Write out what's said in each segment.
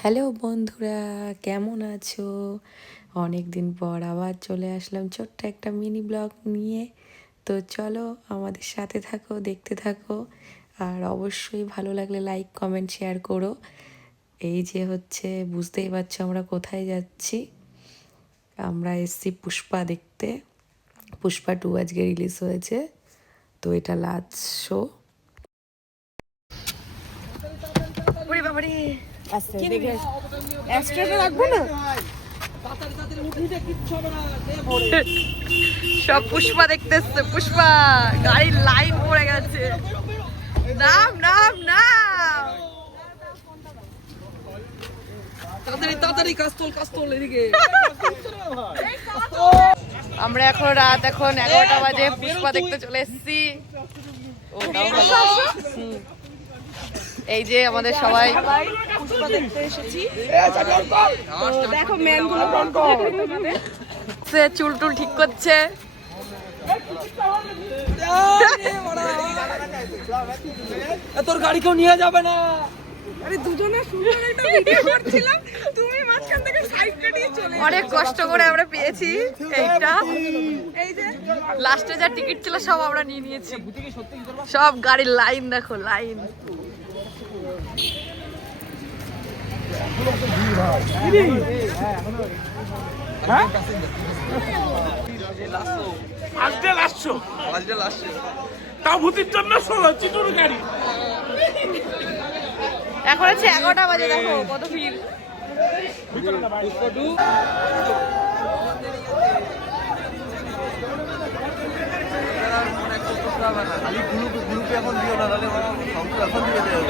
Hello বন্ধুরা, কেমন আছো? অনেক দিন পর আবার চলে আসলাম ছোট্ট একটা মিনি ব্লগ নিয়ে। তো চলো আমাদের সাথে থাকো, দেখতে থাকো, আর অবশ্যই ভালো লাগলে লাইক কমেন্ট শেয়ার করো। এই যে হচ্ছে বুঝতেই পারছো আমরা কোথায় যাচ্ছি। আমরা এসছি পুষ্পা দেখতে। পুষ্পা 2 আজকে রিলিজ হয়েছে, তো এটা লাস্ট শো। সব পুষ্পা দেখতে এসছে। পুষ্পা গাড়ির লাইন পড়ে গেছে। নাম নাম নাম তাড়াতাড়ি কাস্তল এদিকে। আমরা এখন রাত 11টা বাজে, পুষ্পা দেখতে চলে এসেছি। এই যে আমাদের সবাই পুষ্পা দেখতে এসেছি। দেখো ম্যানগুলো চুল টুল ঠিক করছে। তোর গাড়ি কেউ নিয়ে যাবে না। অনেক কষ্ট করে আমরা পেয়েছি এইটা। এই যে লাস্টে যা টিকিট ছিল সব আমরা নিয়ে নিয়েছি। সব গাড়ির লাইন দেখো, লাইন। এখন হচ্ছে 11টা বাজে, দেখো কত ভিড়। এখন দিও না, তাহলে এখন দিয়ে দেবে।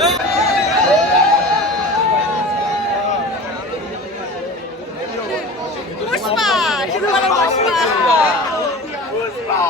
পুষ্পা শুধু বলে পুষ্পা।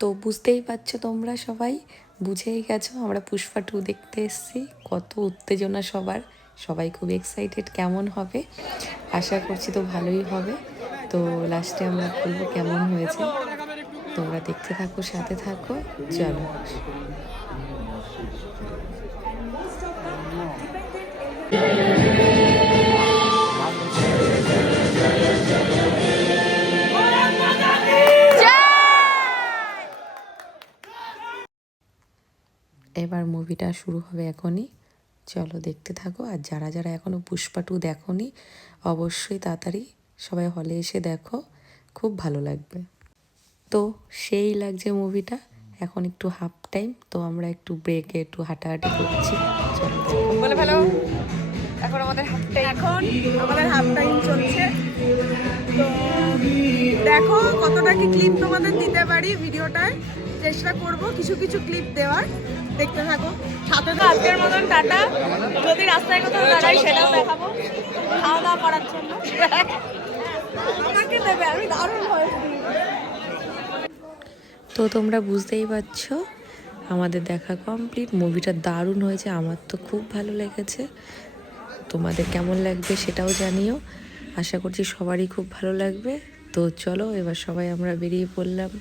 তো বুঝতেই পারছো তোমরা সবাই, বুঝেই গেছো আমরা পুষ্পা 2 দেখতে এসেছি। কত উত্তেজনা সবার, সবাই খুব এক্সাইটেড কেমন হবে। আশা করছি তো ভালোই হবে। তো লাস্টে আমরা বলবো কেমন হয়েছে। তোমরা দেখতে থাকো, সাথে থাকো, চলো। এবার মুভিটা শুরু হবে এখনই, চলো দেখতে থাকো। আর যারা যারা এখনও পুষ্পা 2 দেখোনি, অবশ্যই তাড়াতাড়ি সবাই হলে এসে দেখো, খুব ভালো লাগবে। তো সেই লাগছে মুভিটা। এখন একটু হাফ টাইম, তো আমরা একটু ব্রেকে একটু হাঁটাহাঁটি করছি। চলো বলে ফেলো। এখন আমাদের হাফ টাইম চলছে। তো দেখো কতটা কি ক্লিপ তোমাদের দিতে পারি ভিডিওটায়। চেষ্টা করব কিছু কিছু ক্লিপ দেওয়ার, দেখতে থাকো সাথে। তো আজকের মতন টাটা। যদি রাস্তায় কোথাও দাঁড়াই সেটাও দেখাবো, খাওয়া দাওয়া করার জন্য আমাকে দেবে। আমি দারুণ হয়েছি। তো তোমরা বুঝতেই পারছো আমাদের দেখা কমপ্লিট। মুভিটা দারুণ হয়েছে, আমার তো খুব ভালো লেগেছে। তোমাদের কেমন লাগবে সেটাও জানিও। আশা করছি সবারই খুব ভালো লাগবে। তো চলো এবার সবাই আমরা বেরিয়ে পড়লাম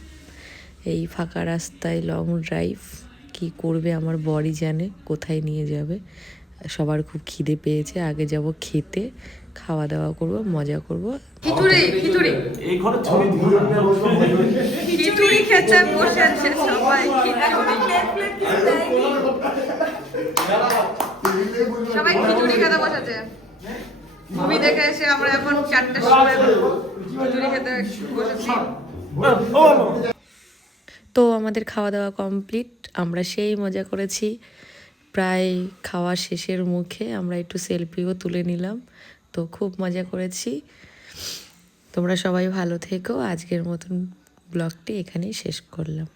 এই ফাঁকা রাস্তায় লং ড্রাইভ। কি করবে আমার বরই জানে কোথায় নিয়ে যাবে। সবার খুব খিদে পেয়েছে, আগে যাব খেতে, খাওয়া দাওয়া করব, মজা করব। খিচুড়ি খেতে বসেছে সবাই। সবাই খিচুড়ি খেতে বসেছে। মুভি দেখে এসে আমরা এখন 4টার সময় খিচুড়ি খেতে বসেছি। তো আমাদের খাওয়া দাওয়া কমপ্লিট, আমরা সেই মজা করেছি। প্রায় খাওয়া শেষের মুখে আমরা একটু সেলফিও তুলে নিলাম। তো খুব মজা করেছি। তোমরা সবাই ভালো থেকো। আজকের মতন ব্লগটি এখানেই শেষ করলাম।